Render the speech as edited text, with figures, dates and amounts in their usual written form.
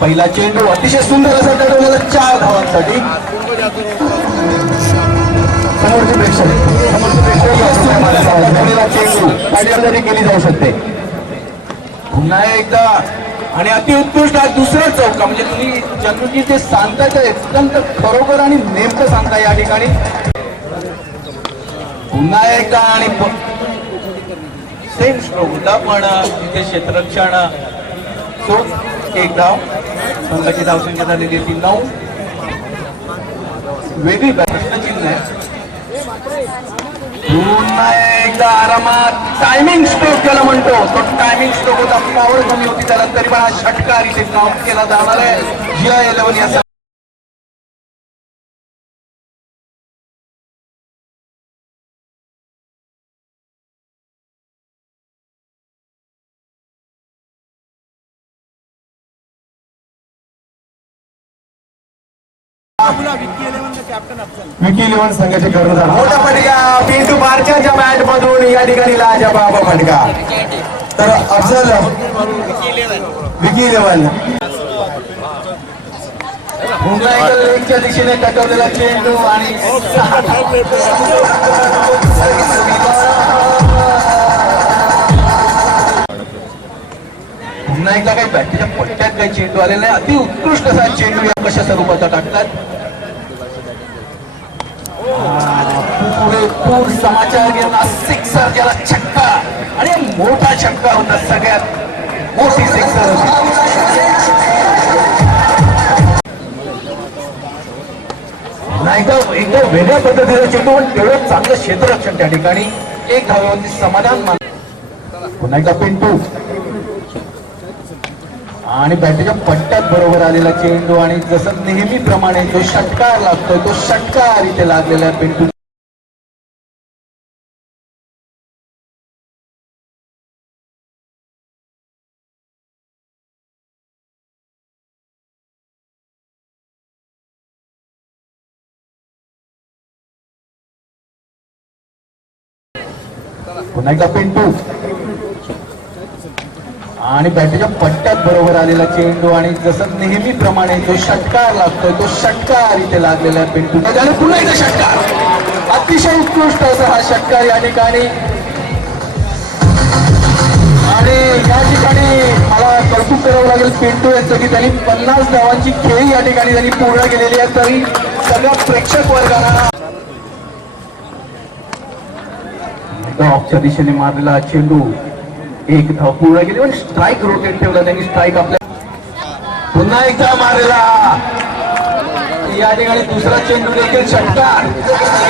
पहिला चेंडू अतिशय सुंदर असा टळवलेला 4 धावांसाठी चेंडू केली जाऊ शकते पुन्हा एकदा आणि अतिउत्कृष्ट हा दुसरा चौका म्हणजे तुम्ही जनकी ते सांगताय तर एकदम खरोखर आणि नेमकं सांगताय या ठिकाणी पुन्हा एकदा आणि सेम स्ट्रोक होता पण तिथे क्षेत्ररक्षण तो एक धाव संघाची धावसंख्या झालेली ती 9 वेगळी प्रश्नचिन्ह आहे पुन्हा एकदा आरामात टायमिंग स्ट्रोक त्याला म्हणतो तो टायमिंग स्ट्रोक होता पावर कमी होती त्याला तरी पण हा षटकार इथे काउंट केला जाणार आहे GI11 या विकी 11 संघाचे कर्णधार मोठा फटका पिंटू बारच्याच्या बॅट मधून या ठिकाणी लाजवाब फटका तर अफजल विकी 11 पुन्हा एकदा लेगच्या दिशेने टकवलेला चेंडू आणि पुन्हा एकदा काही बॅटच्या पट्ट्यात काही चेंडू आलेला नाही अति उत्कृष्ट असा चेंडू या कशा स्वरूपाचा टाकतात पुरेपूर समाचार घेऊन सिक्सर ज्याला छक्का आणि मोठा छक्का होता सगळ्यात मोठी सिक्सर होती एकदा वेगळ्या पद्धतीचा चेंडू पण तेवढं चांगलं क्षेत्ररक्षण त्या ठिकाणी एक धावेवरती समाधान पुन्हा एकदा पिंटू आणि बॅटच्या पट्ट्यात बरोबर आलेला चेंडू आणि जसं नेहमीप्रमाणे जो षटकार लागतोय तो षटकार इथे लागलेला पिंटू पुन्हा एकदा पिंटू आणि बॅटच्या पट्ट्यात बरोबर आलेला चेंडू आणि जसं नेहमीप्रमाणे जो षटकार लागतोय तो षटकार इथे लागलेला आहे पिंटू त्याने पुन्हा एकदा षटकार अतिशय उत्कृष्ट असा हा षटकार या ठिकाणी आणि या ठिकाणी मला कौतुक करावं लागेल पिंटू यांचं की त्यांनी 50 धावांची खेळी या ठिकाणी त्यांनी पूर्ण केलेली आहे तरी सगळ्या प्रेक्षक वर्गाला ऑफच्या दिशेने मारलेला चेंडू एक धाव पूर्ण केली पण स्ट्राईक रोटेट ठेवला त्यांनी स्ट्राईक आपल्या पुन्हा एकदा मारलेला या ठिकाणी दुसरा चेंडू देखील षटकार